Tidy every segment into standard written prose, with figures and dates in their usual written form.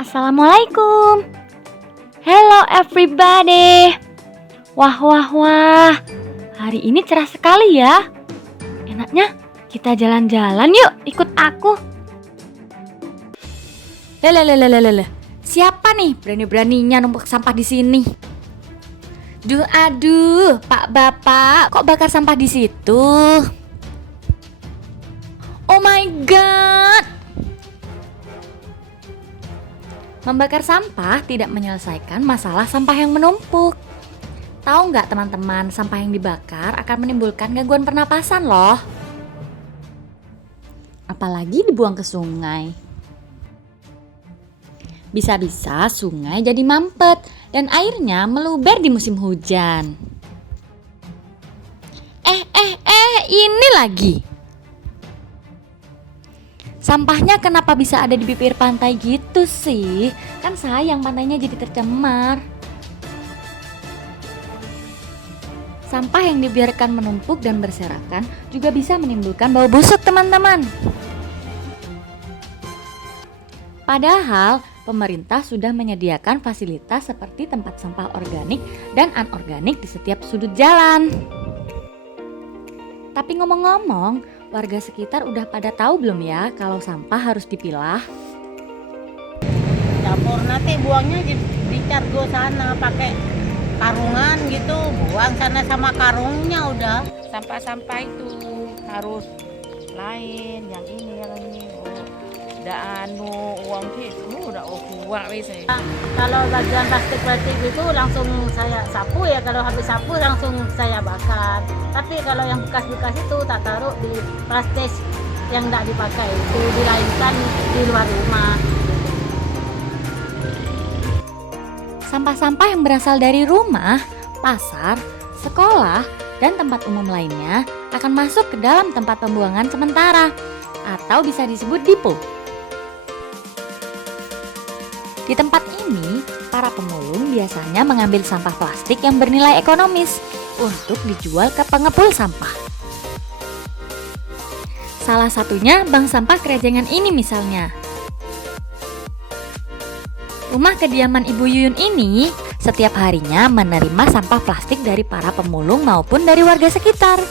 Assalamualaikum. Hello everybody. Wah wah wah. Hari ini cerah sekali ya. Enaknya kita jalan-jalan yuk, ikut aku. Lelelelelelele. Siapa nih berani-beraninya numpuk sampah di sini? Aduh, Pak Bapak, kok bakar sampah di situ? Oh my god. Membakar sampah tidak menyelesaikan masalah sampah yang menumpuk. Tahu nggak teman-teman, sampah yang dibakar akan menimbulkan gangguan pernapasan loh. Apalagi dibuang ke sungai. Bisa-bisa sungai jadi mampet dan airnya meluber di musim hujan. Ini lagi. Sampahnya kenapa bisa ada di bibir pantai gitu sih? Kan sayang pantainya jadi tercemar. Sampah yang dibiarkan menumpuk dan berserakan juga bisa menimbulkan bau busuk teman-teman. Padahal pemerintah sudah menyediakan fasilitas seperti tempat sampah organik dan anorganik di setiap sudut jalan. Tapi ngomong-ngomong, warga sekitar udah pada tahu belum ya kalau sampah harus dipilah? Dapur nanti buangnya di cargo sana pakai karungan gitu, buang sana sama karungnya udah. Sampah-sampah itu harus lain, yang ini. Udah uang itu udah buang wis. Kalau bagian plastik itu langsung saya sapu ya, kalau habis sapu langsung saya bakar. Tapi kalau yang bekas-bekas itu tak taruh di plastik yang tidak dipakai, itu dilainkan di luar rumah. Sampah-sampah yang berasal dari rumah, pasar, sekolah, dan tempat umum lainnya akan masuk ke dalam tempat pembuangan sementara atau bisa disebut depo. Di tempat ini, para pemulung biasanya mengambil sampah plastik yang bernilai ekonomis untuk dijual ke pengepul sampah. Salah satunya bank sampah Krejengan ini misalnya. Rumah kediaman Ibu Yuyun ini setiap harinya menerima sampah plastik dari para pemulung maupun dari warga sekitar.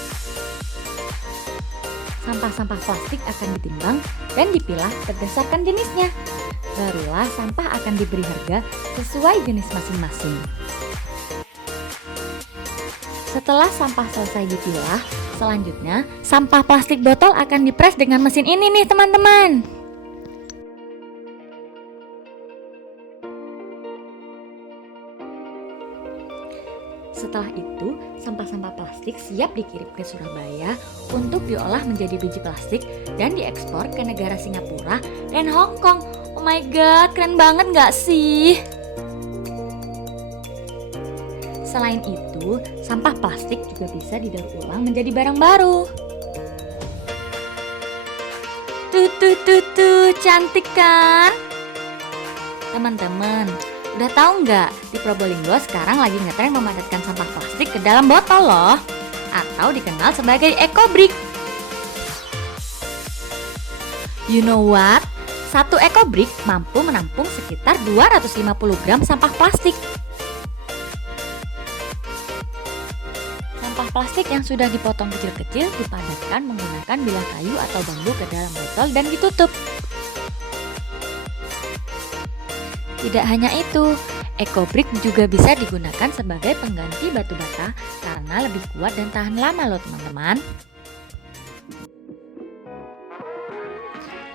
Sampah-sampah plastik akan ditimbang dan dipilah berdasarkan jenisnya. Barulah sampah akan diberi harga sesuai jenis masing-masing. Setelah sampah selesai dipilah, selanjutnya sampah plastik botol akan dipres dengan mesin ini nih teman-teman. Setelah itu, sampah-sampah plastik siap dikirim ke Surabaya untuk diolah menjadi biji plastik dan diekspor ke negara Singapura dan Hong Kong. Oh my god, keren banget gak sih? Selain itu, sampah plastik juga bisa didaur ulang menjadi barang baru. Cantik kan? Teman-teman, udah tahu nggak di Probolinggo sekarang lagi ngetren memadatkan sampah plastik ke dalam botol loh, atau dikenal sebagai EcoBrick. You know what? Satu EcoBrick mampu menampung sekitar 250 gram sampah plastik. Sampah plastik yang sudah dipotong kecil-kecil dipadatkan menggunakan bilah kayu atau bambu ke dalam botol dan ditutup. Tidak hanya itu, EcoBrick juga bisa digunakan sebagai pengganti batu bata karena lebih kuat dan tahan lama loh teman-teman.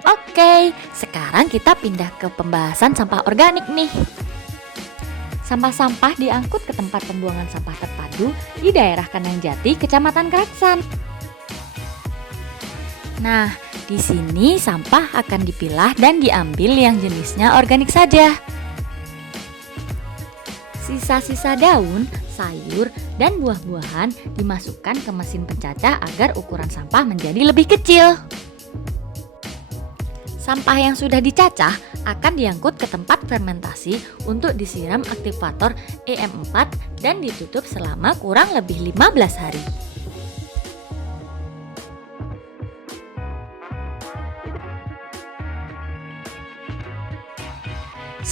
Oke, sekarang kita pindah ke pembahasan sampah organik nih. Sampah-sampah diangkut ke tempat pembuangan sampah terpadu di daerah Kanangjati, Kecamatan Kraksan. Nah, di sini sampah akan dipilah dan diambil yang jenisnya organik saja. Sisa-sisa daun, sayur, dan buah-buahan dimasukkan ke mesin pencacah agar ukuran sampah menjadi lebih kecil. Sampah yang sudah dicacah akan diangkut ke tempat fermentasi untuk disiram aktivator EM4 dan ditutup selama kurang lebih 15 hari.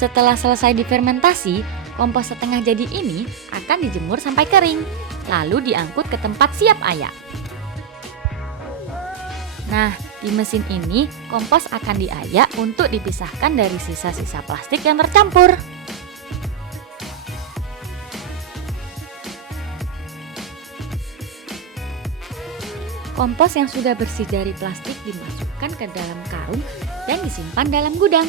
Setelah selesai difermentasi, kompos setengah jadi ini akan dijemur sampai kering, lalu diangkut ke tempat siap ayak. Nah, di mesin ini kompos akan diayak untuk dipisahkan dari sisa-sisa plastik yang tercampur. Kompos yang sudah bersih dari plastik dimasukkan ke dalam karung dan disimpan dalam gudang.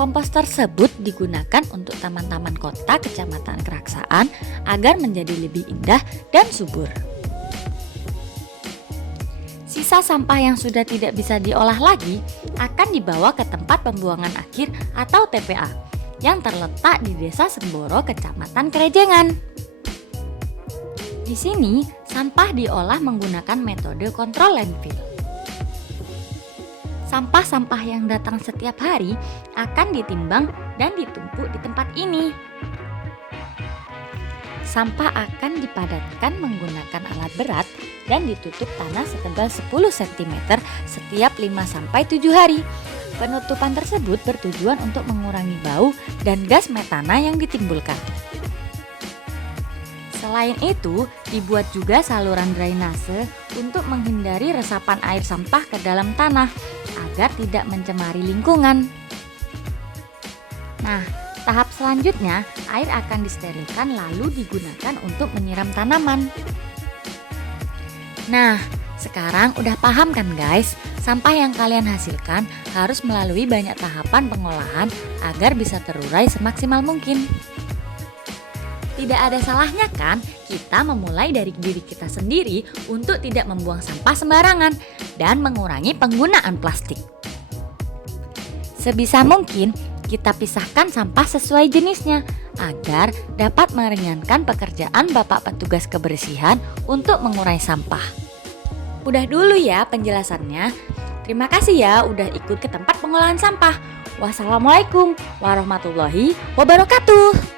Kompos tersebut digunakan untuk taman-taman kota Kecamatan Keraksaan agar menjadi lebih indah dan subur. Sisa sampah yang sudah tidak bisa diolah lagi akan dibawa ke tempat pembuangan akhir atau TPA yang terletak di Desa Semboro, Kecamatan Kerejengan. Di sini, sampah diolah menggunakan metode kontrol landfill. Sampah-sampah yang datang setiap hari akan ditimbang dan ditumpuk di tempat ini. Sampah akan dipadatkan menggunakan alat berat dan ditutup tanah setebal 10 cm setiap 5-7 hari. Penutupan tersebut bertujuan untuk mengurangi bau dan gas metana yang ditimbulkan. Selain itu, dibuat juga saluran drainase untuk menghindari resapan air sampah ke dalam tanah agar tidak mencemari lingkungan. Nah, tahap selanjutnya, air akan disterilkan lalu digunakan untuk menyiram tanaman. Nah, sekarang udah paham kan guys? Sampah yang kalian hasilkan harus melalui banyak tahapan pengolahan agar bisa terurai semaksimal mungkin. Tidak ada salahnya kan kita memulai dari diri kita sendiri untuk tidak membuang sampah sembarangan dan mengurangi penggunaan plastik. Sebisa mungkin kita pisahkan sampah sesuai jenisnya agar dapat meringankan pekerjaan Bapak petugas kebersihan untuk mengurai sampah. Udah dulu ya penjelasannya. Terima kasih ya udah ikut ke tempat pengolahan sampah. Wassalamualaikum warahmatullahi wabarakatuh.